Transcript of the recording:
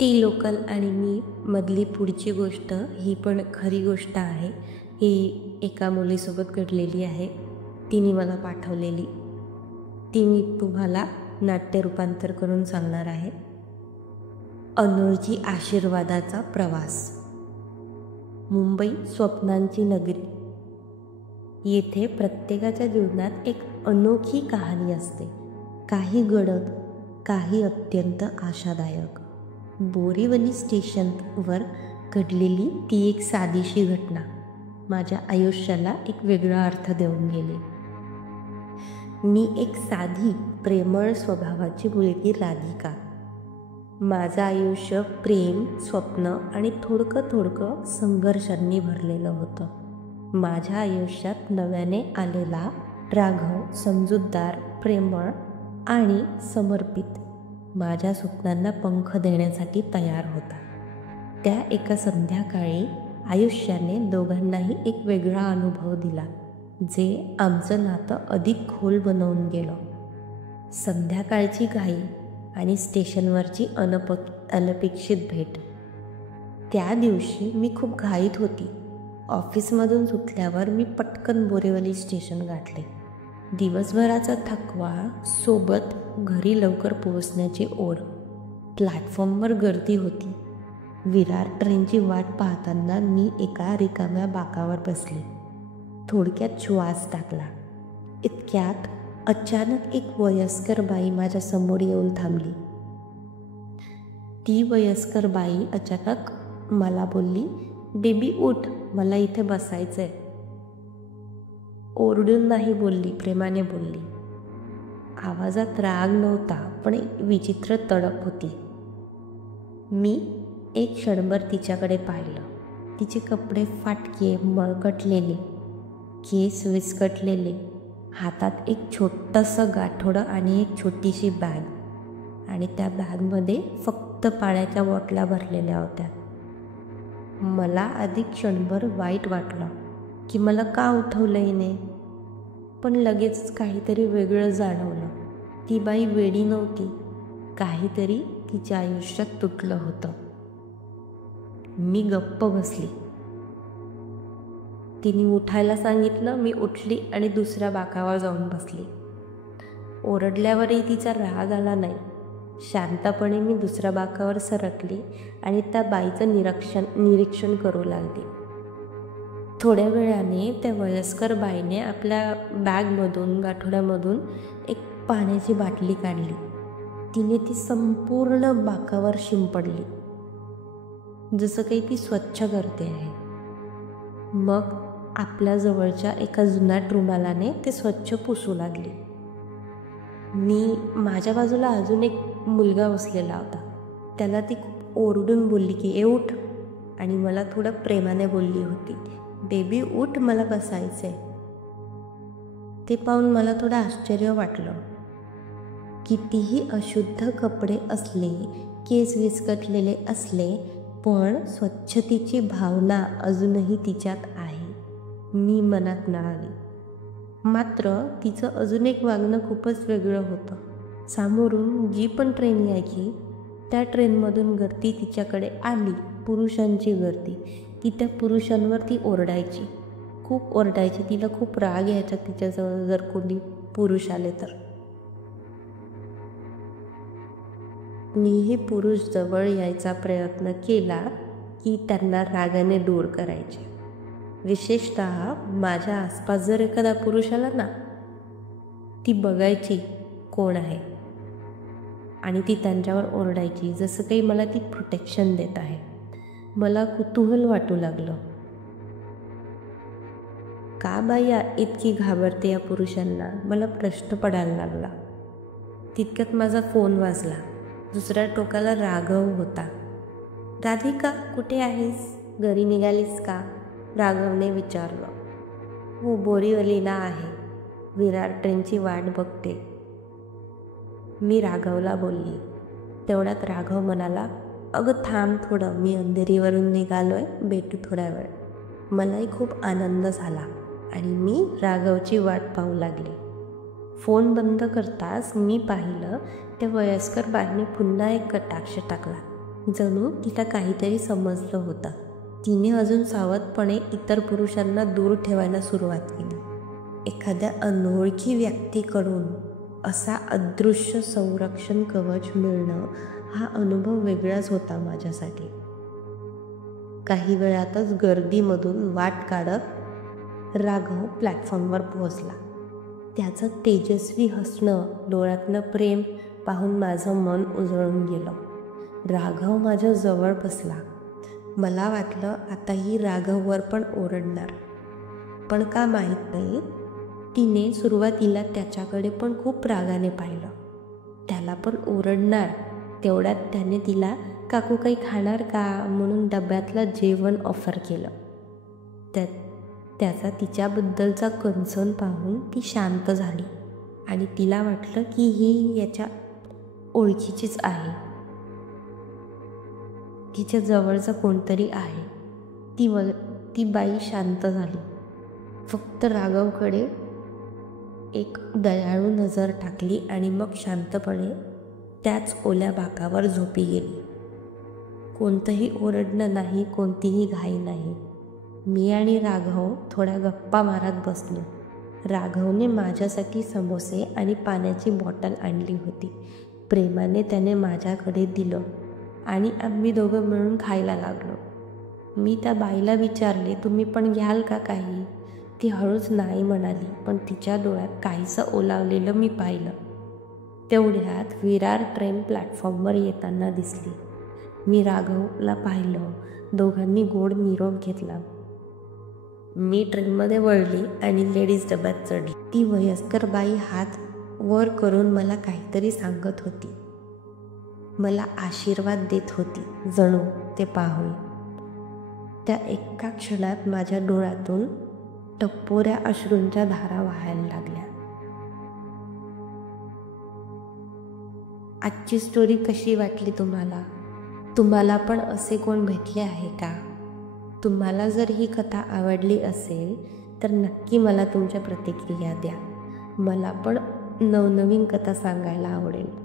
ती लोकल आणि मी मधली पुढची गोष्ट ही पण खरी गोष्ट आहे. ही एका मुलीसोबत घडलेली आहे. तिने मला पाठवलेली. ती मी तुम्हाला नाट्य रूपांतर करून सांगणार आहे. अनोळखी आशीर्वादाचा प्रवास. मुंबई स्वप्नांची नगरी. येथे प्रत्येकाच्या जीवनात एक अनोखी कहाणी असते. काही गडद, काही अत्यंत आशादायक. बोरीवली स्टेशनवर घडलेली ती एक साधीशी घटना माझ्या आयुष्याला एक वेगळा अर्थ देऊन गेली. मी एक साधी, प्रेमळ स्वभावाची मुलगी राधिका. माझं आयुष्य प्रेम, स्वप्न आणि थोडकं संघर्षांनी भरलेलं होतं. माझ्या आयुष्यात नव्याने आलेला राघव समजूतदार, प्रेमळ आणि समर्पित माझ्या स्वप्नांना पंख देण्यासाठी तयार होता. त्या एका संध्याकाळी आयुष्याने दोघांनाही एक वेगळा अनुभव दिला, जे आमचं नातं अधिक खोल बनवून गेलं. संध्याकाळची घाई आणि स्टेशनवरची अनपेक्षित भेट. त्या दिवशी मी खूप घाईत होती. ऑफिसमधून सुटल्यावर मी पटकन बोरीवली स्टेशन गाठले. दिवसभराचा थकवा सोबत घरी लवकर पोहोचण्याची ओढ. प्लॅटफॉर्मवर गर्दी होती. विरार ट्रेनची वाट पाहताना मी एका रिकाम्या बाकावर बसले. थोडक्यात श्वास टाकला. इतक्यात अचानक एक वयस्कर बाई माझ्या समोर येऊन थांबली. ती वयस्कर बाई अचानक मला बोलली, "बेबी उठ, मला इथे बसायचंय." ओरडून नाही बोलली, प्रेमाने बोलली. आवाजात राग नव्हता, पण एक विचित्र तडक होती. मी एक क्षणभर तिच्याकडे पाहिलं. तिचे कपडे फाटके, मळकटलेले, केस विस्कटलेले, हातात एक छोटंसं गाठोडं आणि एक छोटीशी बॅग, आणि त्या बॅगमध्ये फक्त पाण्याच्या बॉटल्या भरलेल्या होत्या. मला आधी क्षणभर वाईट वाटलं की मला का उठवलं हिने, पण लगेच काहीतरी वेगळं जाणवलं. ती बाई वेडी नव्हती, काहीतरी तिच्या आयुष्यात तुटलं होतं. मी गप्प बसली. तिने उठायला सांगितलं. मी उठली आणि दुसऱ्या बाकावर जाऊन बसली. ओरडल्यावरही तिचा राग आला नाही. शांतपणे मी दुसऱ्या बाकावर सरकली आणि त्या बाईचं निरीक्षण करू लागले. थोड्या वेळाने त्या वयस्कर बाईने आपल्या बॅगमधून, गाठोड्यामधून एक पाण्याची बाटली काढली. तिने ती संपूर्ण बाकावर शिंपडली, जसं काही ती स्वच्छ करते आहे. मग आपल्या जवळच्या एका जुनाट रुमालाने ते स्वच्छ पुसू लागली. माझ्या बाजूला अजून एक मुलगा बसलेला होता. त्याला ती खूप ओरडून बोलली की "ए उठ", आणि मला थोडं प्रेमाने बोलली होती, "बेबी उठ, मला बसायचंय." ते पाहून मला थोडं आश्चर्य वाटलं. कितीही अशुद्ध कपडे असले, केस विस्कटलेले असले, पण स्वच्छतेची भावना अजूनही तिच्यात आहे, मी मनात मिळाली. मात्र तिचं अजून एक वागणं खूपच वेगळं होतं. समोरून जी पण ट्रेन यायची, त्या ट्रेनमधून गर्दी तिच्याकडे आली, पुरुषांची गर्दी, ती त्या पुरुषांवर ती ओरडायची, खूप ओरडायची. तिला खूप राग यायचा तिच्याजवळ जर कोणी पुरुष आले तर. मीही पुरुष जवळ यायचा प्रयत्न केला की त्यांना रागाने दूर करायचे. विशेषतः माझ्या आसपास जर एखादा पुरुष आला ना, ती बघायची कोण आहे आणि ती त्यांच्यावर ओरडायची, जसं काही मला ती प्रोटेक्शन देत आहे. मला कुतूहल वाटू लागलं, का बाई इतकी घाबरते या पुरुषांना. मला प्रश्न पडायला लागला. तितक्यात माझा फोन वाजला. दुसऱ्या टोकाला राघव होता. "राधिका, कुठे आहेस? घरी निघालीस का?" राघवने विचारलं. "हो, बोरीवलीला आहे. विरार ट्रेनची वाट बघते." मी राघवला बोलली. तेवढ्यात राघव म्हणाला, "अगं थांब थोडं, मी अंधेरीवरून निघालोय, भेटू थोड्या वेळ." मलाही खूप आनंद झाला आणि मी राघवची वाट पाहू लागले. फोन बंद करताच मी पाहिलं त्या वयस्कर बाईने पुन्हा एक कटाक्ष टाकला. जणू तिला काहीतरी समजलं होतं. तिने अजून सावधपणे इतर पुरुषांना दूर ठेवायला सुरुवात केली. एखाद्या अनोळखी व्यक्तीकडून असा अदृश्य संरक्षण कवच मिळणं हा अनुभव वेगळाच होता माझ्यासाठी. काही वेळातच गर्दीमधून वाट काढत राघव प्लॅटफॉर्मवर पोहोचला. त्याचं तेजस्वी हसणं, डोळ्यातलं प्रेम पाहून माझं मन उजळून गेलं. राघव माझ्या जवळ बसला. मला वाटलं आता ही राघववर पण ओरडणार, पण का माहीत नाही तिने सुरुवातीला त्याच्याकडे पण खूप रागाने पाहिलं. त्याला पण ओरडणार तेवढ्यात त्याने तिला काकू काही खाणार का म्हणून डब्यातलं जेवण ऑफर केलं. त्याचा तिच्याबद्दलचा कन्सर्न पाहून ती शांत झाली आणि तिला वाटलं की ही याच्या ओळखीचीच आहे, तिच्या जवळचं कोणतरी आहे. ती बाई शांत झाली. फक्त राघवकडे एक दयाळू नजर टाकली आणि मग शांतपणे त्याच ओल्या बाकावर झोपी गेली. कोणतंही ओरडणं नाही, कोणतीही घाई नाही. मी आणि राघव थोड्या गप्पा मारत बसलो. राघवने माझ्यासाठी समोसे आणि पाण्याची बॉटल आणली होती. प्रेमाने त्याने माझ्याकडे दिलं आणि आम्ही दोघं मिळून खायला लागलो. मी त्या बाईला विचारले, तुम्ही पण घ्याल का काही? ती हळूच नाही म्हणाली, पण तिच्या डोळ्यात काहीसं ओलावलेलं मी पाहिलं. तेवढ्यात विरार ट्रेन प्लॅटफॉर्मवर येताना दिसली. मी राघवला पाहिलं. दोघांनी गोड निरोप घेतला. मी ट्रेनमध्ये वळली आणि लेडीज डब्यात चढली. ती वयस्कर बाई हात वर करून मला काहीतरी सांगत होती. मला आशीर्वाद देत होती, जणू ते पाहून. त्या एका क्षणात माझ्या डोळ्यातून टपोऱ्या अश्रूंच्या धारा वाहायला लागल्या. आजची स्टोरी कशी वाटली तुम्हाला? तुम्हाला पण असे कोण भेटले आहे का? तुम्हाला जर ही कथा आवडली असेल तर नक्की मला तुमच्या प्रतिक्रिया द्या. मला पण नवनवीन कथा सांगायला आवडेल.